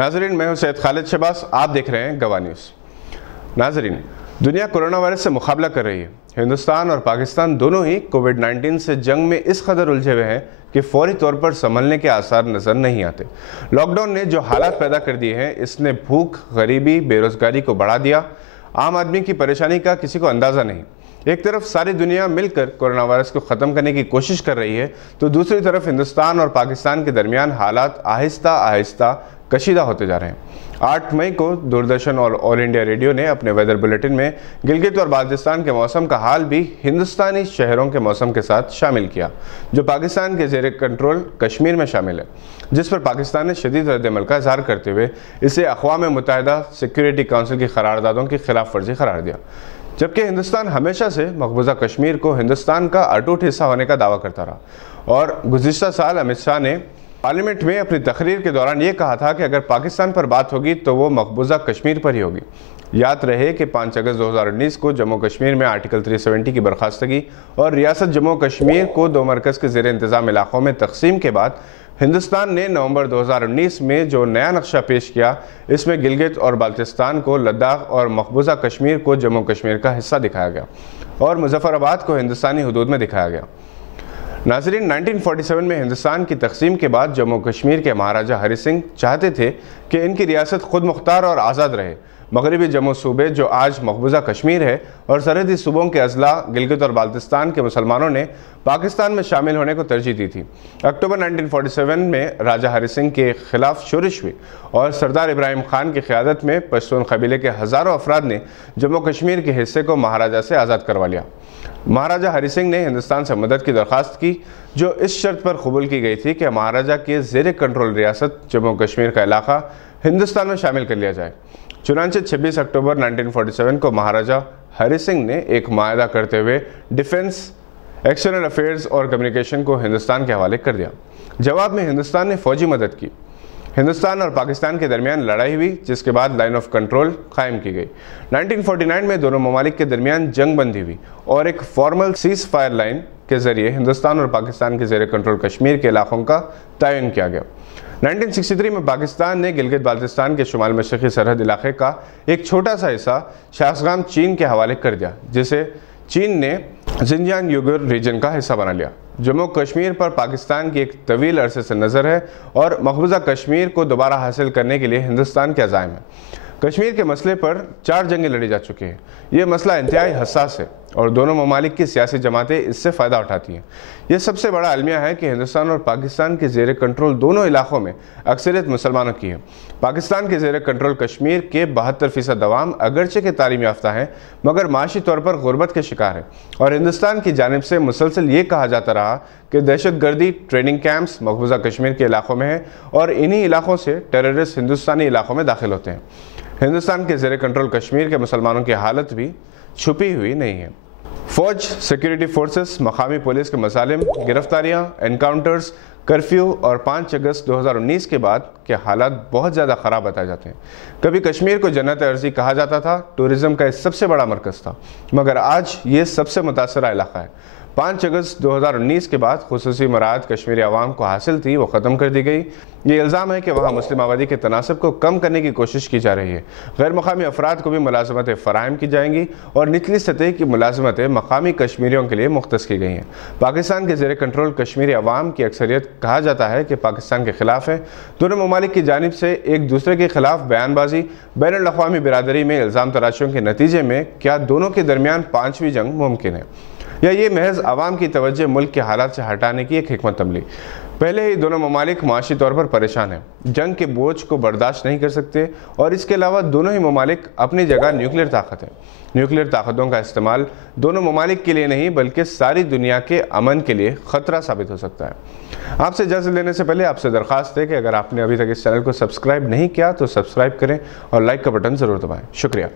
नाजरीन, मैं हूं सैयद खालिद शहबाज, आप देख रहे हैं गवाह न्यूज़। नाजरीन, दुनिया कोरोना वायरस से मुकाबला कर रही है। हिंदुस्तान और पाकिस्तान दोनों ही कोविड-19 से जंग में इस कदर उलझे हुए हैं कि फौरी तौर पर संभलने के आसार नज़र नहीं आते। लॉकडाउन ने जो हालात पैदा कर दिए हैं, इसने भूख, गरीबी, बेरोजगारी को बढ़ा दिया। आम आदमी की परेशानी का किसी को अंदाज़ा नहीं। एक तरफ सारी दुनिया मिलकर कोरोना वायरस को ख़त्म करने की कोशिश कर रही है, तो दूसरी तरफ हिंदुस्तान और पाकिस्तान के दरमियान हालात आहिस्ता आहिस्ता कशीदा होते जा रहे हैं। 8 मई को दूरदर्शन और ऑल इंडिया रेडियो ने अपने वेदर बुलेटिन में गिलगित और बाल्टिस्तान के मौसम का हाल भी हिंदुस्तानी शहरों के मौसम के साथ शामिल किया, जो पाकिस्तान के ज़ेरे कंट्रोल कश्मीर में शामिल है, जिस पर पाकिस्तान ने शदीद रद्द-ए-अमल का इज़हार करते हुए इसे अक़वाम मुत्तहिदा सिक्योरिटी काउंसिल की करारदादों की खिलाफ वर्जी करार दिया। जबकि हिंदुस्तान हमेशा से मकबूजा कश्मीर को हिंदुस्तान का अटूट हिस्सा होने का दावा करता रहा और गुज़िश्ता साल अमित शाह ने पार्लियामेंट में अपनी तकरीर के दौरान ये कहा था कि अगर पाकिस्तान पर बात होगी तो वो मकबूजा कश्मीर पर ही होगी। याद रहे कि 5 अगस्त 2019 को जम्मू कश्मीर में आर्टिकल 370 की बर्खास्तगी और रियासत जम्मू कश्मीर को 2 मरकज़ के ज़ेरे इंतज़ाम इलाक़ों में तकसीम के बाद हिंदुस्तान ने नवंबर 2019 में जो नया नक्शा पेश किया, इसमें गिलगित और बाल्टिस्तान को लद्दाख और मकबूजा कश्मीर को जम्मू कश्मीर का हिस्सा दिखाया गया और मुजफ्फराबाद को हिंदुस्तानी हदूद में दिखाया गया। नाज़रीन, 1947 में हिंदुस्तान की तकसीम के बाद जम्मू कश्मीर के महाराजा हरि सिंह चाहते थे कि इनकी रियासत खुद मुख्तार और आज़ाद रहे। मगरबी जम्मू सूबे, जो आज मकबूजा कश्मीर है, और सरहदी सूबों के अजला गिलगित और बाल्टिस्तान के मुसलमानों ने पाकिस्तान में शामिल होने को तरजीह दी थी। अक्टूबर 1947 में राजा हरि सिंह के खिलाफ शोरिश हुई और सरदार इब्राहिम खान की क़यादत में पश्तून कबीले के हज़ारों अफराद ने जम्मू कश्मीर के हिस्से को महाराजा से आज़ाद करवा लिया। महाराजा हरि सिंह ने हिंदुस्तान से मदद की दरख्वास्त की, जो इस शर्त पर कबूल की गई थी कि महाराजा के ज़ेरे कंट्रोल रियासत जम्मू कश्मीर का इलाका हिंदुस्तान में शामिल कर लिया जाए। चुनांचे 26 अक्टूबर 1947 को महाराजा हरि सिंह ने एक मायदा करते हुए डिफेंस, एक्सटर्नल अफेयर्स और कम्युनिकेशन को हिंदुस्तान के हवाले कर दिया। जवाब में हिंदुस्तान ने फौजी मदद की। हिंदुस्तान और पाकिस्तान के दरमियान लड़ाई हुई, जिसके बाद लाइन ऑफ कंट्रोल कायम की गई। 1949 में दोनों ममालिक के दरमियान जंग बंदी हुई और एक फॉर्मल सीज फायर लाइन के जरिए हिंदुस्तान और पाकिस्तान के ज़ेरे कंट्रोल कश्मीर के इलाकों का तयन किया गया। 1963 में पाकिस्तान ने गिलगित बाल्टिस्तान के शुमाल मशरक़ी सरहद इलाके का एक छोटा सा हिस्सा शासगाम चीन के हवाले कर दिया, जिसे चीन ने जिनजियांग उइगर रीजन का हिस्सा बना लिया। जम्मू कश्मीर पर पाकिस्तान की एक तवील अरसे से नज़र है और मकबूजा कश्मीर को दोबारा हासिल करने के लिए हिंदुस्तान के अज़ाइम है। कश्मीर के मसले पर 4 जंगें लड़ी जा चुकी हैं। यह मसला इंतहाई हसास है और दोनों ममालिक की सियासी जमातें इससे फ़ायदा उठाती हैं। यह सबसे बड़ा अलमिया है कि हिंदुस्तान और पाकिस्तान के ज़ेरे कंट्रोल दोनों इलाकों में अक्सरियत मुसलमानों की है। पाकिस्तान के ज़ेरे कंट्रोल कश्मीर के 72% अवाम अगरचे के तालीम याफ्ता हैं, मगर माशी तौर पर गुर्बत के शिकार है और हिंदुस्तान की जानिब से मुसलसल ये कहा जाता रहा कि दहशतगर्दी ट्रेनिंग कैंप्स मकबूजा कश्मीर के इलाकों में है और इन्हीं इलाकों से टेररिस्ट हिंदुस्तानी इलाकों में दाखिल होते हैं। हिंदुस्तान के ज़ेरे कंट्रोल कश्मीर के मुसलमानों की हालत भी छुपी हुई नहीं है। फ़ौज, सिक्योरिटी फोर्सेस, मकामी पुलिस के मसालिम, गिरफ्तारियाँ, एनकाउंटर्स, कर्फ्यू और 5 अगस्त 2019 के बाद के हालात बहुत ज़्यादा ख़राब बताए जाते हैं। कभी कश्मीर को जन्नत अर्ज़ी कहा जाता था, टूरिज़म का सबसे बड़ा मरकज़ था, मगर आज ये सबसे मुतासरा इलाका है। 5 अगस्त 2019 के बाद खुसूसी मराहत कश्मीरी अवाम को हासिल थी, वो ख़त्म कर दी गई। ये इल्ज़ाम है कि वहाँ मुस्लिम आबादी के तनासब को कम करने की कोशिश की जा रही है। गैर मकामी अफराद को भी मुलाजमतें फ़राहम की जाएंगी और निचली सतह की मुलाजमतें मकामी कश्मीरियों के लिए मुख्तस की गई हैं। पाकिस्तान के ज़ेरे कंट्रोल कश्मीरी अवाम की अक्सरियत कहा जाता है कि पाकिस्तान के ख़िलाफ़ है। दोनों ममालिक की जानिब से एक दूसरे के खिलाफ बयानबाजी, बैनुल अक़वामी बिरादरी में इल्ज़ाम तराशियों के नतीजे में क्या दोनों के दरमियान 5वीं जंग मुमकिन है, या ये महज आवाम की तवज्जो मुल्क के हालात से हटाने की एक हिकमत अमली? पहले ही दोनों ममालिक माशी तौर पर परेशान हैं, जंग के बोझ को बर्दाश्त नहीं कर सकते और इसके अलावा दोनों ही ममालिक अपनी जगह न्यूक्लियर ताकत है। न्यूक्लियर ताकतों का इस्तेमाल दोनों ममालिक के लिए नहीं बल्कि सारी दुनिया के अमन के लिए ख़तरा साबित हो सकता है। आपसे इजाज़त लेने से पहले आपसे दरख्वास्त है कि अगर आपने अभी तक इस चैनल को सब्सक्राइब नहीं किया तो सब्सक्राइब करें और लाइक का बटन ज़रूर दबाएँ। शुक्रिया।